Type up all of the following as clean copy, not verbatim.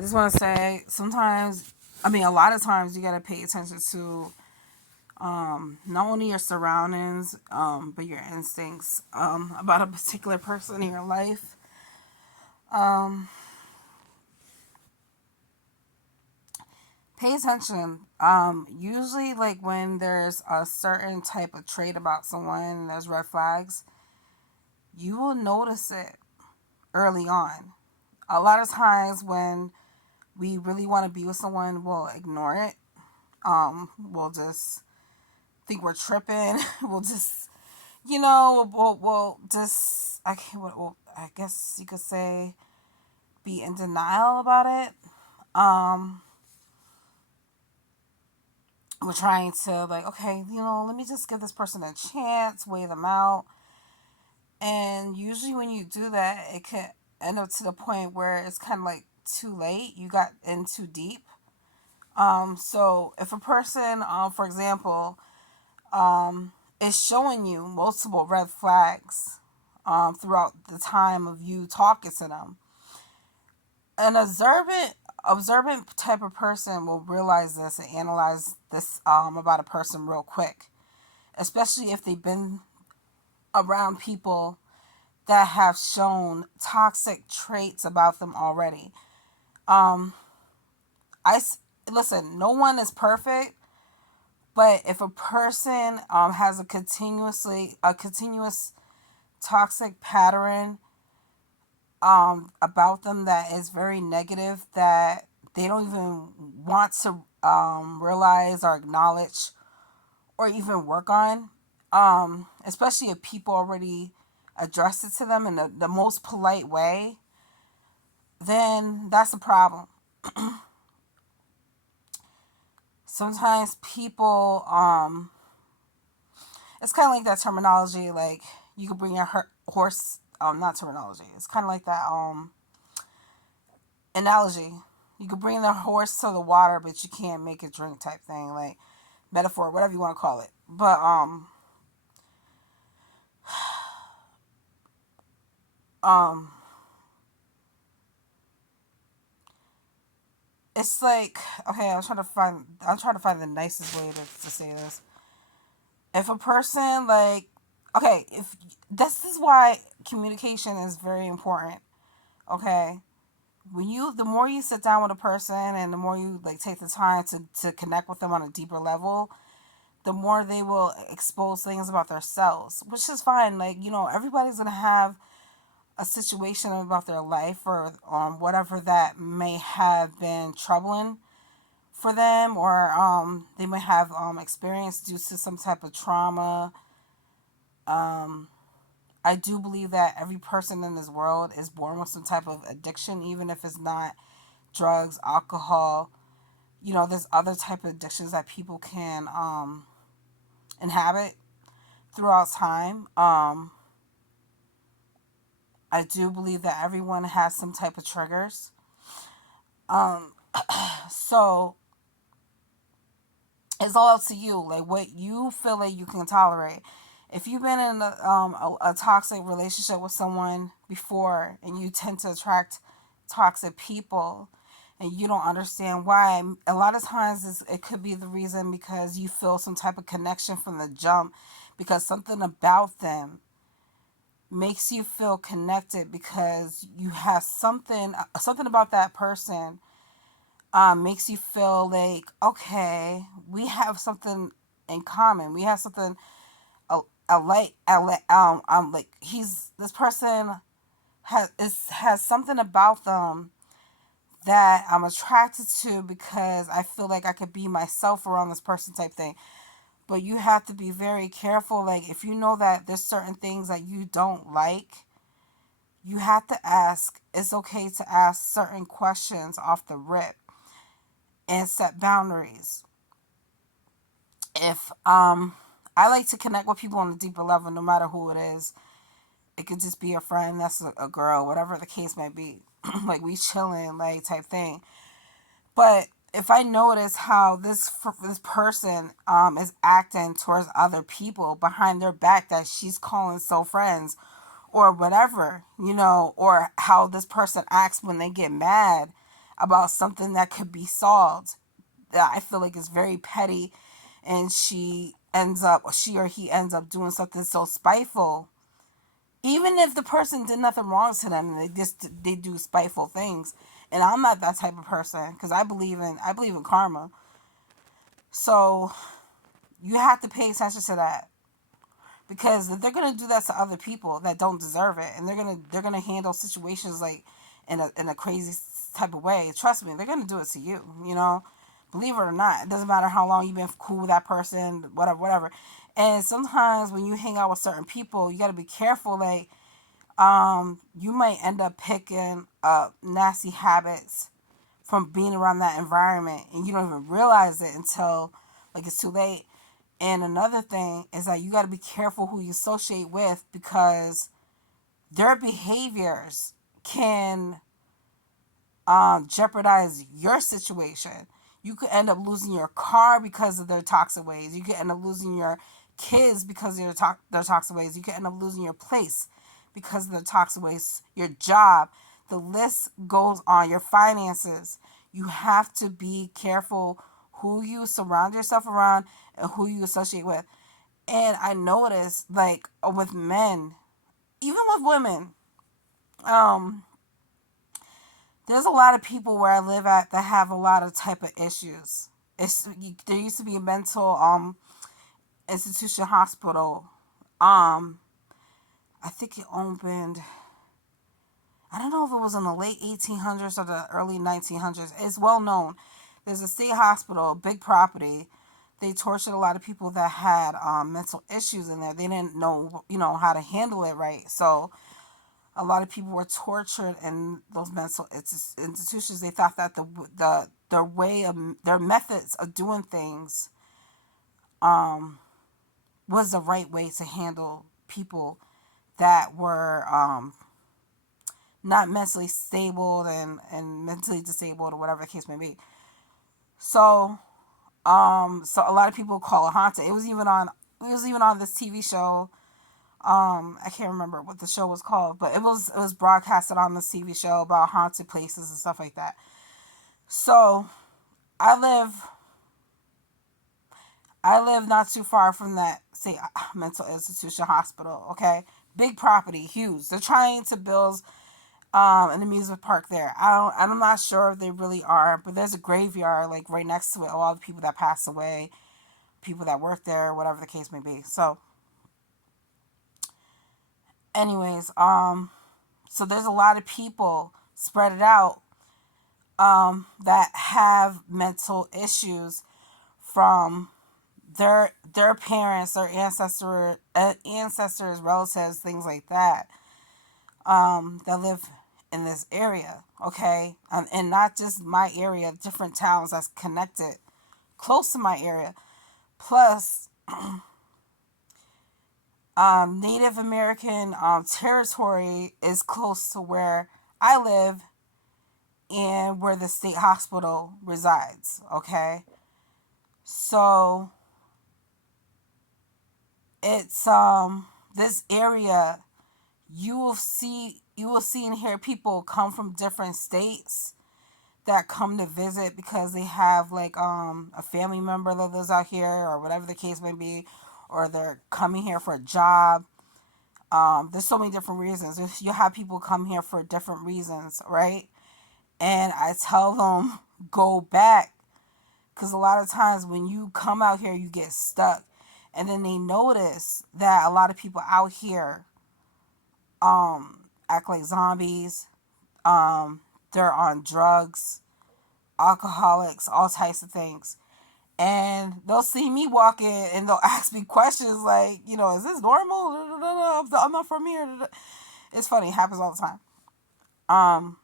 I just want to say sometimes, a lot of times you got to pay attention to not only your surroundings, but your instincts about a particular person in your life. Um, Pay attention. Usually, like when there's a certain type of trait about someone, there's red flags, you will notice it early on. A lot of times when we really want to be with someone, we'll ignore it. We'll just think we're tripping. We'll just, we'll just, I can't, well, I guess you could say, be in denial about it. Um, we're trying to, like, okay, let me just give this person a chance, weigh them out. And usually when you do that, it can end up to the point where it's kind of like too late. You got in too deep. So if a person, for example, is showing you multiple red flags throughout the time of you talking to them, an observant type of person will realize this and analyze this about a person real quick, especially if they've been around people that have shown toxic traits about them already. Um, I listen. No one is perfect, but if a person has a continuous toxic pattern about them that is very negative, that they don't even want to realize or acknowledge or even work on, especially if people already address it to them in the most polite way, then that's a problem. Sometimes people, it's kind of like that terminology, like you could bring your horse, not terminology, it's kind of like that analogy. You could bring the horse to the water, but you can't make it drink type thing, like metaphor, whatever you want to call it. But um, it's like, okay, I'm trying to find the nicest way to say this. If a person, like, okay, if this is why communication is very important. Okay, the more you sit down with a person and the more you like take the time to connect with them on a deeper level, the more they will expose things about themselves, which is fine. Like, everybody's gonna have a situation about their life or whatever that may have been troubling for them, or they may have experienced due to some type of trauma. um I do believe that every person in this world is born with some type of addiction, even if it's not drugs, alcohol. There's other type of addictions that people can inhabit throughout time. I do believe that everyone has some type of triggers. Um, so it's all up to you, like what you feel like you can tolerate. If you've been in a toxic relationship with someone before and you tend to attract toxic people and you don't understand why, a lot of times it could be the reason because you feel some type of connection from the jump, because something about them makes you feel connected, because you have something about that person makes you feel like, okay, we have something in common. We have something like he's this person has something about them that I'm attracted to, because I feel like I could be myself around this person type thing. But you have to be very careful. Like, if you know that there's certain things that you don't like, you have to ask. It's okay to ask certain questions off the rip and set boundaries. If I like to connect with people on a deeper level, no matter who it is. It could just be a friend, that's a girl, whatever the case may be. Like, we chilling, like, type thing. But if I notice how this person is acting towards other people behind their back, that she's calling so friends or whatever, or how this person acts when they get mad, about something that could be solved, that I feel like is very petty, and she or he ends up doing something so spiteful, even if the person did nothing wrong to them, they do spiteful things. And I'm not that type of person, because I believe in karma. So you have to pay attention to that, because if they're gonna do that to other people that don't deserve it, and they're gonna handle situations like in a crazy type of way, trust me, they're gonna do it to you. Believe it or not, it doesn't matter how long you've been cool with that person, whatever, whatever. And sometimes when you hang out with certain people, you got to be careful. Like, you might end up picking up nasty habits from being around that environment, and you don't even realize it until like it's too late. And another thing is that you got to be careful who you associate with, because their behaviors can jeopardize your situation. You could end up losing your car because of their toxic ways. You could end up losing your kids because of their toxic ways. You could end up losing your place because of their toxic ways, your job. The list goes on. Your finances. You have to be careful who you surround yourself around and who you associate with. And I noticed, like, with men, even with women, um, there's a lot of people where I live at that have a lot of type of issues. There used to be a mental institution hospital. Um, I think it opened. I don't know if it was in the late 1800s or the early 1900s. It's well known. There's a state hospital, a big property. They tortured a lot of people that had mental issues in there. They didn't know, how to handle it right. So a lot of people were tortured in those mental institutions. They thought that their way of their methods of doing things um, was the right way to handle people that were not mentally stable and mentally disabled, or whatever the case may be. So so a lot of people call it haunted. It was even on this TV show. I can't remember what the show was called, but it was broadcasted on this TV show about haunted places and stuff like that. So I live I live not too far from that, say, mental institution hospital. Okay, big property, huge. They're trying to build an amusement park there. I'm not sure if they really are, but there's a graveyard like right next to it. All the people that passed away, people that work there, whatever the case may be. So, anyways, so there's a lot of people spread it out that have mental issues from their parents, their ancestors, relatives, things like that, that live in this area. Okay, and not just my area, different towns that's connected close to my area. Plus, Native American territory is close to where I live and where the state hospital resides. Okay, so it's this area, you will see and hear people come from different states that come to visit because they have like a family member that lives out here, or whatever the case may be, or they're coming here for a job. There's so many different reasons. You have people come here for different reasons, right? And I tell them, go back, because a lot of times when you come out here, you get stuck. And then they notice that a lot of people out here act like zombies. They're on drugs, alcoholics, all types of things. And they'll see me walking and they'll ask me questions like, is this normal? I'm not from here. It's funny. It happens all the time. Um,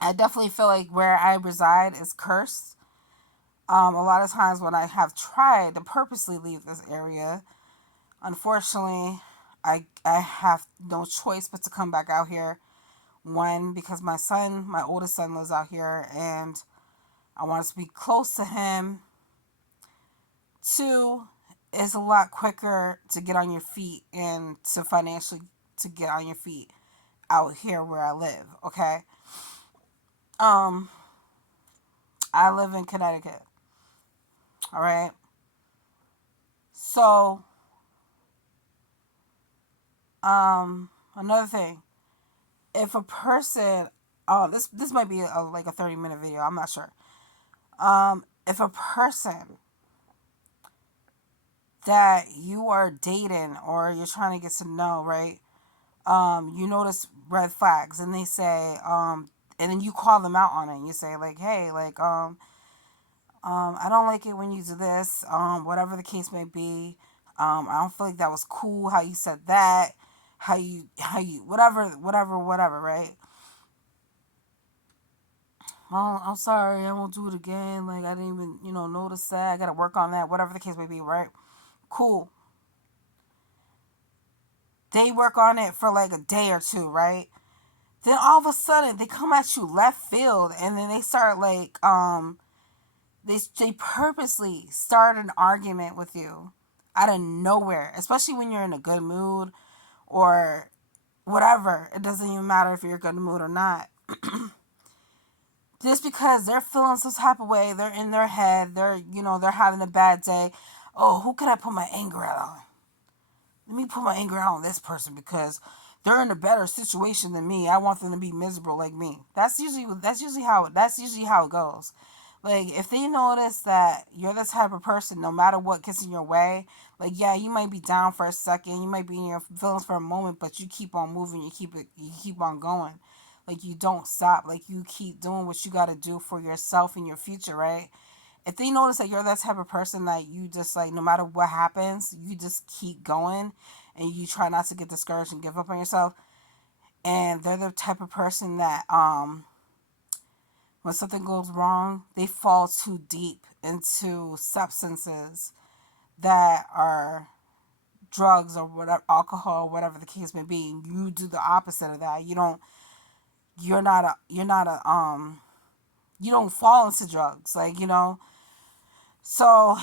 I definitely feel like where I reside is cursed. A lot of times when I have tried to purposely leave this area, unfortunately, I have no choice but to come back out here. One, because my oldest son lives out here, and I want to be close to him. Two, it's a lot quicker to get on your feet and to financially to get on your feet out here where I live. Okay. I live in Connecticut. All right. So, another thing, if a person, oh, this might be like a 30-minute video. I'm not sure. If a person that you are dating or you're trying to get to know, right? You notice red flags, and they say, and then you call them out on it. And you say like, hey, like, I don't like it when you do this, whatever the case may be. I don't feel like that was cool how you said that, whatever, right? Oh, I'm sorry, I won't do it again. Like, I didn't even, notice that. I gotta work on that, whatever the case may be, right? Cool. They work on it for like a day or two, right? Then all of a sudden they come at you left field, and then they start like, they purposely start an argument with you out of nowhere, especially when you're in a good mood or whatever. It doesn't even matter if you're in a good mood or not. Just because they're feeling some type of way, they're in their head, they're having a bad day. Oh, who can I put my anger out on? Let me put my anger out on this person because they're in a better situation than me. I want them to be miserable like me. That's usually how it goes. Like, if they notice that you're the type of person, no matter what gets in your way, like, yeah, you might be down for a second, you might be in your feelings for a moment, but you keep on moving, you keep on going. Like, you don't stop. Like, you keep doing what you got to do for yourself and your future, right? If they notice that you're that type of person that you just, like, no matter what happens, you just keep going and you try not to get discouraged and give up on yourself, and they're the type of person that, when something goes wrong, they fall too deep into substances that are drugs or whatever, alcohol, whatever the case may be. You do the opposite of that. You don't fall into drugs, so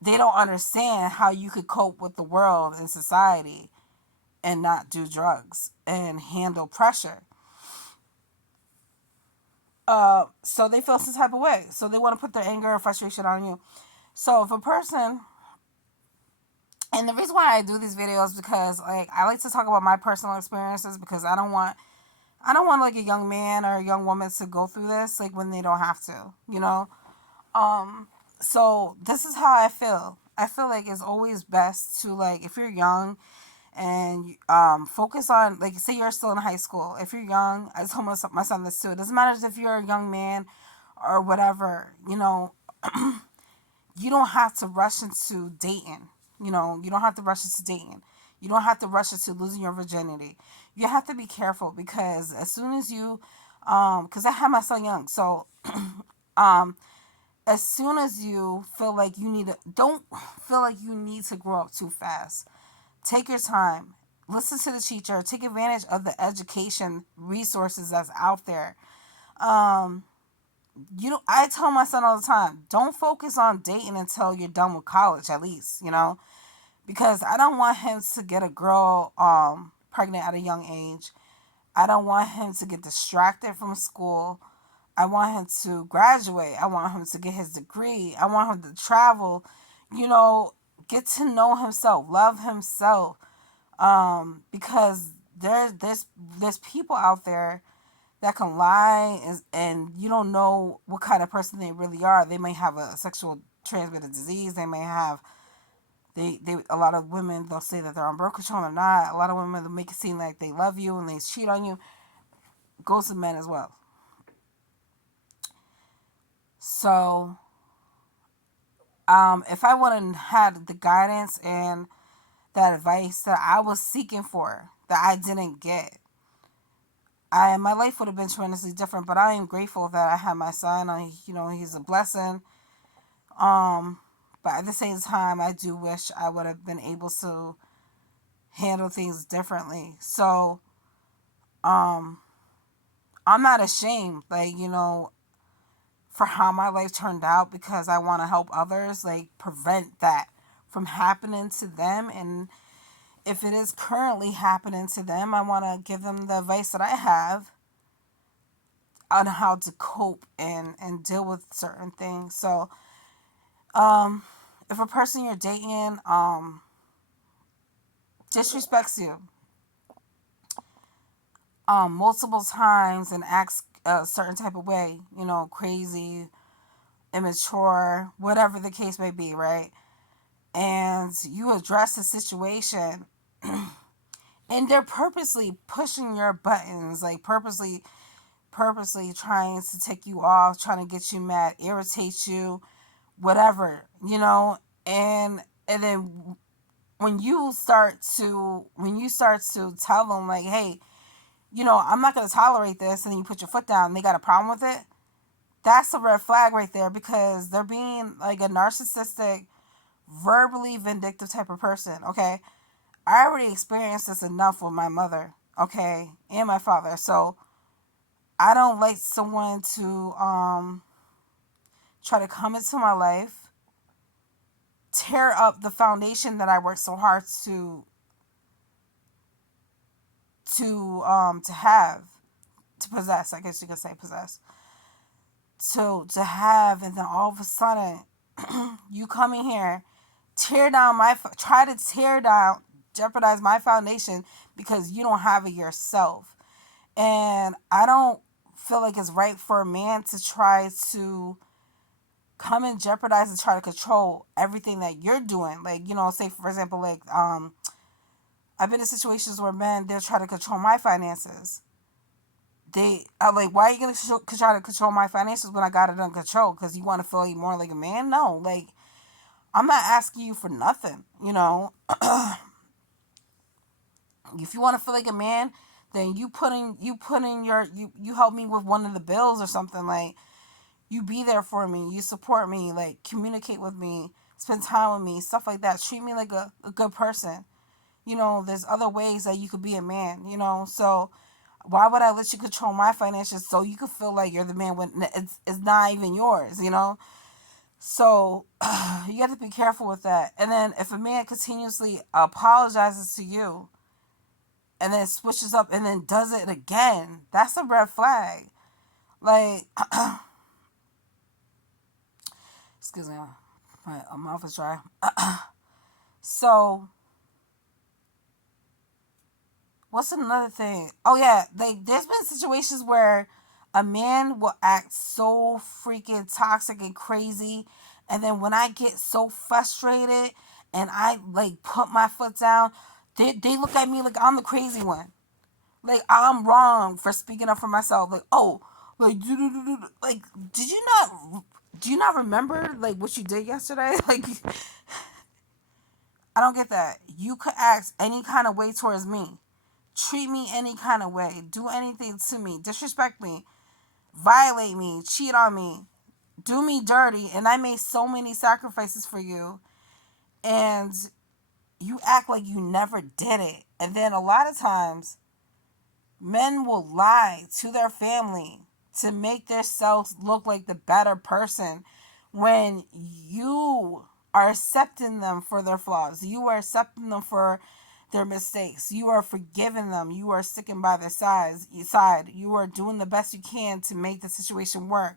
they don't understand how you could cope with the world and society and not do drugs and handle pressure. So they feel some type of way. So they want to put their anger and frustration on you. So if a person, and the reason why I do these videos, because like I like to talk about my personal experiences, because I don't want like a young man or a young woman to go through this like when they don't have to. So this is how I feel. I feel like it's always best to, like, if you're young and focus on, like, say you're still in high school. If you're young, I told my son this too. It doesn't matter if you're a young man or whatever. You don't have to rush into dating. You don't have to rush into dating. You don't have to rush into losing your virginity. You have to be careful, because as soon as you, because I had my son young, so um, as soon as you feel like don't feel like you need to grow up too fast. Take your time. Listen to the teacher. Take advantage of the education resources that's out there. Um, I tell my son all the time, don't focus on dating until you're done with college, at least, because I don't want him to get a girl pregnant at a young age. I don't want him to get distracted from school. I want him to graduate. I want him to get his degree. I want him to travel, you know, get to know himself, love himself. Because there's people out there that can lie, and you don't know what kind of person they really are. They may have a sexual transmitted disease. They may have they a lot of women, they'll say that they're on birth control or not. A lot of women, they'll make it seem like they love you and they cheat on you. Goes to men as well. So if I wouldn't had the guidance and that advice that I was seeking for, that I didn't get, my life would have been tremendously different. But I am grateful that I had my son. He's a blessing. But at the same time, I do wish I would have been able to handle things differently. So I'm not ashamed, for how my life turned out, because I want to help others, like, prevent that from happening to them. And if it is currently happening to them, I want to give them the advice that I have. on how to cope and deal with certain things. So um if a person you're dating disrespects you multiple times and acts a certain type of way, crazy, immature, whatever the case may be, right? And you address the situation and they're purposely pushing your buttons, like purposely trying to take you off, trying to get you mad, irritate you, whatever, and then when you start to tell them like, hey, I'm not going to tolerate this, and then you put your foot down and they got a problem with it, that's a red flag right there, because they're being like a narcissistic, verbally vindictive type of person, okay? I already experienced this enough with my mother, okay, and my father. So I don't like someone to try to come into my life, tear up the foundation that I worked so hard to have, to possess, I guess you could say possess. To have, and then all of a sudden you come in here, try to tear down, jeopardize my foundation because you don't have it yourself. And I don't feel like it's right for a man to try to come and jeopardize and try to control everything that you're doing. Like, say for example, like I've been in situations where men, they'll try to control my finances. I'm like, why are you gonna try to control my finances when I got it under control? Because you want to feel more like a man? No, like, I'm not asking you for nothing. If you want to feel like a man, then you help me with one of the bills or something. Like, you be there for me, you support me, like, communicate with me, spend time with me, stuff like that. Treat me like a good person. There's other ways that you could be a man. So why would I let you control my finances so you could feel like you're the man when it's not even yours? So you have to be careful with that. And then if a man continuously apologizes to you and then switches up and then does it again, that's a red flag. Like, excuse me, my mouth is dry. So what's another thing? Oh yeah, like, there's been situations where a man will act so freaking toxic and crazy, and then when I get so frustrated and I like put my foot down, they look at me like I'm the crazy one, like I'm wrong for speaking up for myself. Like, oh, like, like, did you not? Do you not remember like what you did yesterday? Like, I don't get that. You could act any kind of way towards me, treat me any kind of way, do anything to me, disrespect me, violate me, cheat on me, do me dirty, and I made so many sacrifices for you, and you act like you never did it. And then a lot of times, men will lie to their family to make themselves look like the better person when you are accepting them for their flaws. You are accepting them for their mistakes. You are forgiving them. You are sticking by their side. You are doing the best you can to make the situation work.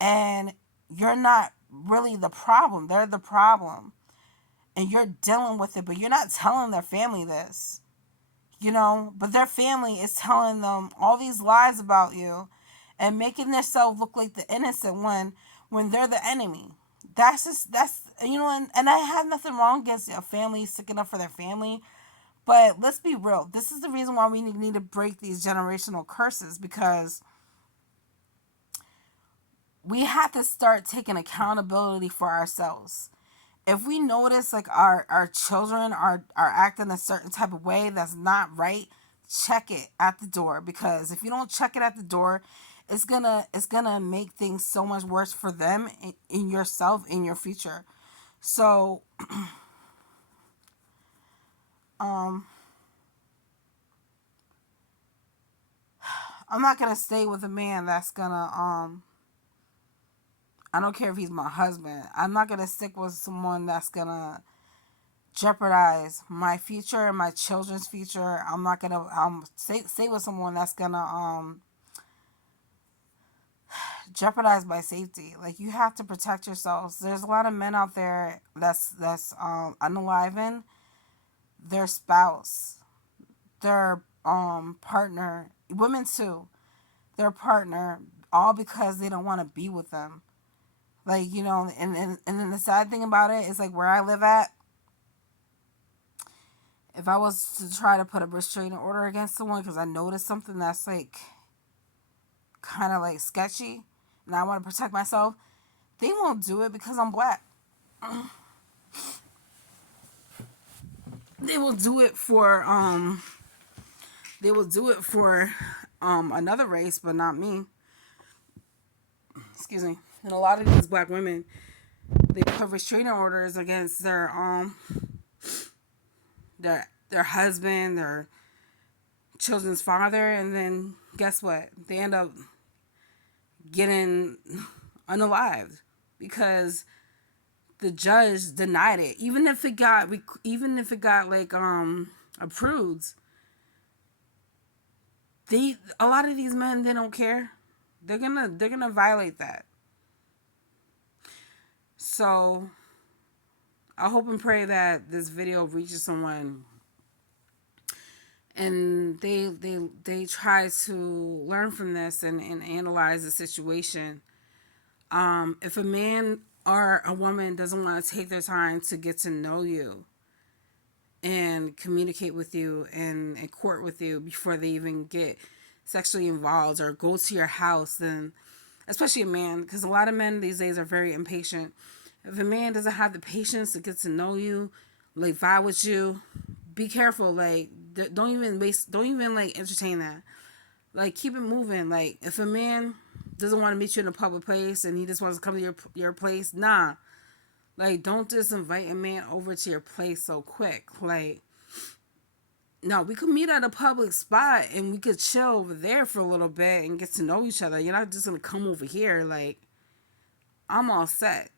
And you're not really the problem. They're the problem. And you're dealing with it, but you're not telling their family this. But their family is telling them all these lies about you and making themselves look like the innocent one when they're the enemy. And I have nothing wrong against a family sticking up for their family, but let's be real. This is the reason why we need to break these generational curses, because we have to start taking accountability for ourselves. If we notice like our children are acting a certain type of way that's not right, check it at the door, because if you don't check it at the door, it's gonna make things so much worse for them, in yourself, in your future. So um I'm not gonna stay with a man that's gonna I don't care if he's my husband. I'm not gonna stick with someone that's gonna jeopardize my future and my children's future. I'm not gonna stay with someone that's gonna jeopardize my safety. Like, you have to protect yourselves. There's a lot of men out there that's unaliving their spouse, their partner, women too, their partner, all because they don't want to be with them. Like, and then the sad thing about it is, like, where I live at, if I was to try to put a restraining order against someone because I noticed something that's like kind of like sketchy and I want to protect myself, they won't do it because I'm black. They will do it for another race, but not me. Excuse me. And a lot of these black women, they put restraining orders against their husband, their children's father, and then guess what? They end up getting unalived because the judge denied it. Even if it got like approved, a lot of these men, they don't care. They're gonna violate that. So I hope and pray that this video reaches someone and they try to learn from this and analyze the situation. If a man or a woman doesn't want to take their time to get to know you and communicate with you and court with you before they even get sexually involved or go to your house, then, especially a man, because a lot of men these days are very impatient. If a man doesn't have the patience to get to know you, like vibe with you, be careful. Like, don't even like entertain that. Like, keep it moving. Like, if a man doesn't want to meet you in a public place and he just wants to come to your place, nah. Like, don't just invite a man over to your place so quick. Like, no, we could meet at a public spot and we could chill over there for a little bit and get to know each other. You're not just gonna come over here. Like, I'm all set.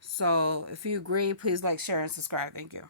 So if you agree, please like, share, and subscribe. Thank you.